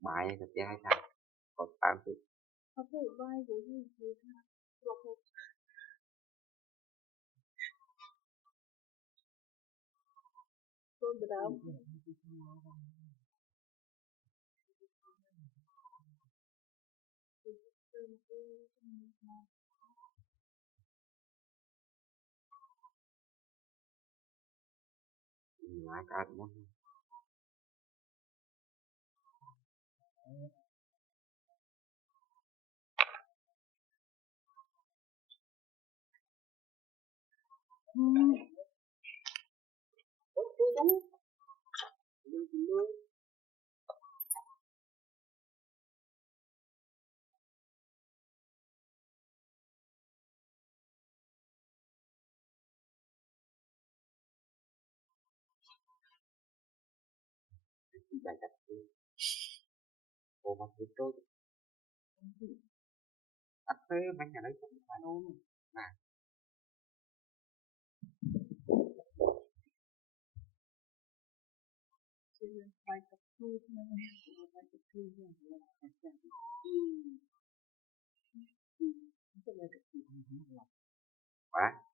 Bài thật ra hay sao? Còn tao thì Aku bay của gì thì thuộc tôi bị đau. ngã cả muốn bài tập cô mà cứ trôi ắt thế mấy nhà đấy cũng phải luôn mà Bài tập thu này, bài tập thu này là phải trả. Cái này được gì không? quá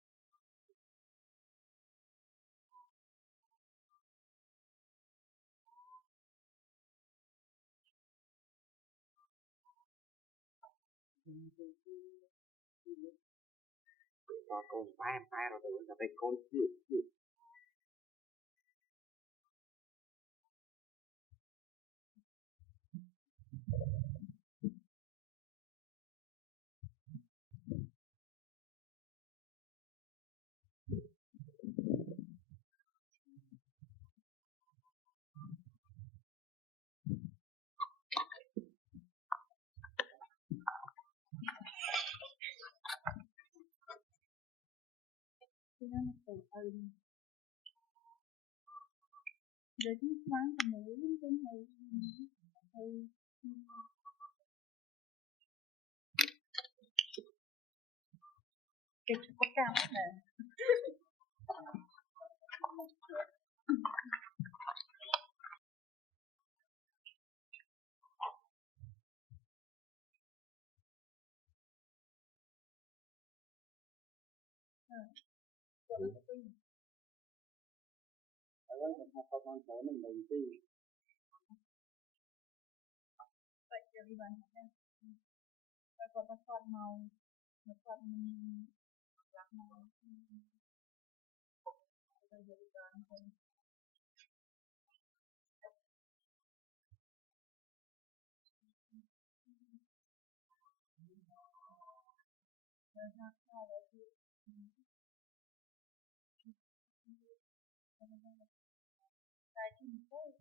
cho cô em phai rồi tự là phải cô chịu Cái đó là từ để chúng sáng và mũi cái này cái có cao nè. Vậy giờ đi bán nha. Và còn một phần màu, một phần lạc màu. Bây giờ đi bán không? Rồi ra sau đó thì cái chim phơi.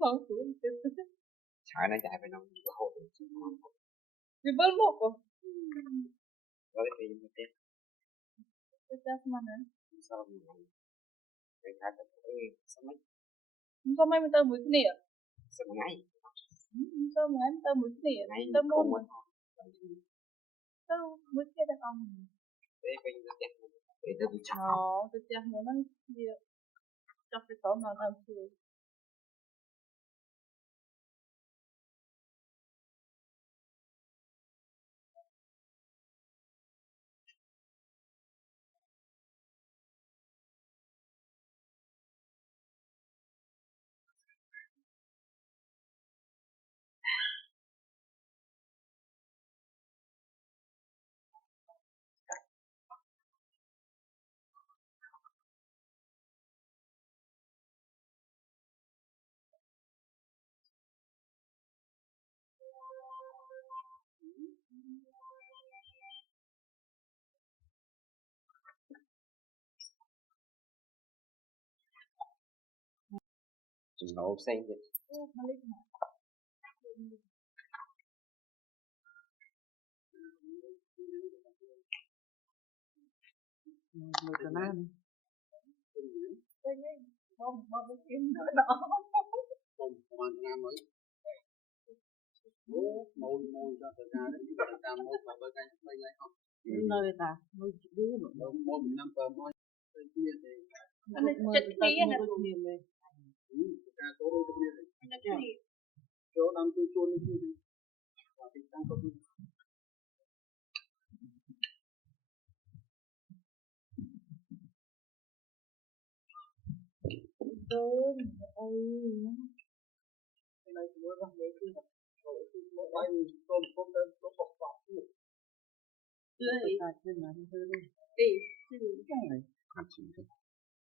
Không tuổi sợ nó chạy về đâu có hô được chứ di bal mo ko. rồi thì mình tiếp Tetes mana? sau mình người ta tập sao mấy Musa may minta mo kini ya? sao ngày Musa may minta mo kini ya? ngày Minta mo không mo. muốn Pero mo kaya ka mo. để bên nó đẹp để tôi bị chọc No, tetes mo nang dia. Chắc phải có mà làm gì. chừng nổ xem đi Malik na. một cái nam Kaya mo kim no. Không, hoàn nam mới môi môi cho thời gian đấy thời gian môi và bên ngay không nơi ta môi đứa mà môi mình năm tờ môi bên kia thì Ano chat kaya na po. ra số đôi bên kia Ano kaya? chỗ đang tôi chôn lên kia và thì tăng công Doon. Ay. cái này thì nó ra mấy kia rồi thì nó bay tôm tôm lên nó bọc bọc kia Lay. ta trên là nó hơi đi Đi. Chứ. cái này làm gì thế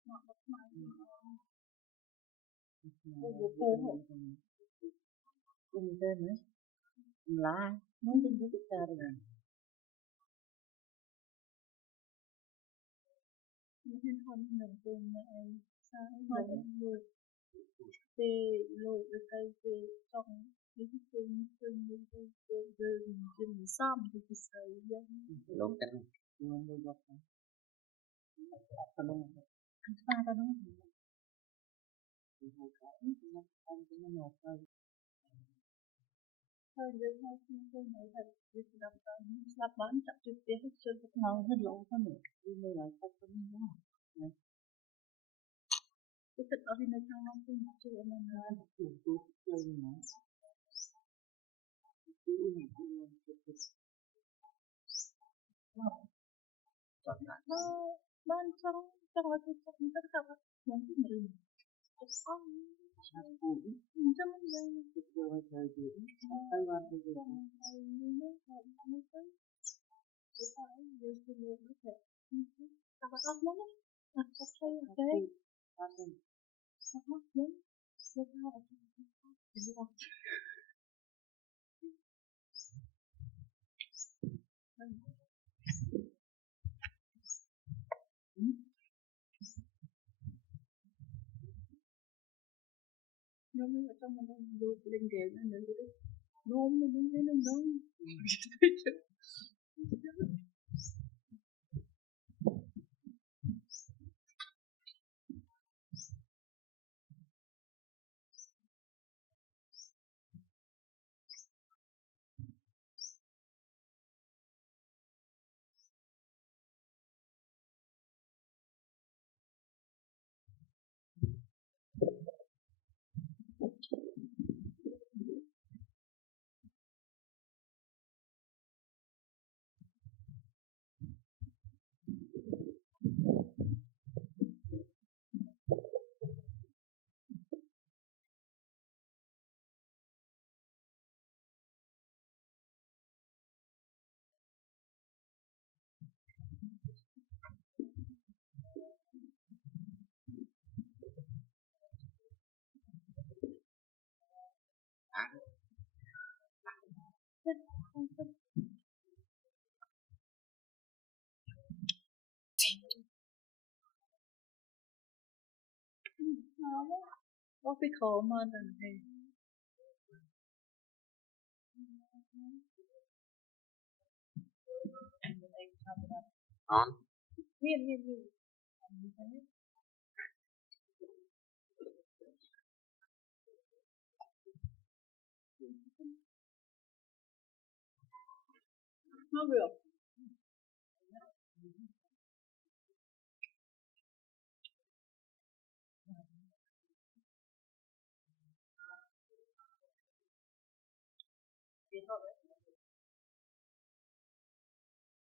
Mà bắt mai. cùng tên nữa lá muốn tin cái ta rồi Nên không mình cùng lại sáng hôm người về lội về cây về trong những phương phương những cái đường rừng xăm thì cái sợi dân luôn cánh nhưng mà được ta nó anh ta ra nó thì hồi cái nó ăn cái nó thôi thôi đến hai khi tôi nói thật việc đọc tờ sắp bán chặt trực tiếp hết trơn các ngon hết lỗ có nữa đi nơi lại ta cũng nó cái thực ở bên nơi trong không tôi chưa em hai một kiểu tôi chơi mà cái này cũng bán trong trong ở cái trong tất cả các món của mình xong trong đây cái cơ thời điểm tới ba bây giờ các bạn muốn đấy các bạn thấy ta không các bạn muốn các bạn nó mới ở trong mình luôn lên ghế nữa nữa nôm nó đứng lên nó nôm Có cái khổ mà đừng thì ngon. Miên nó được.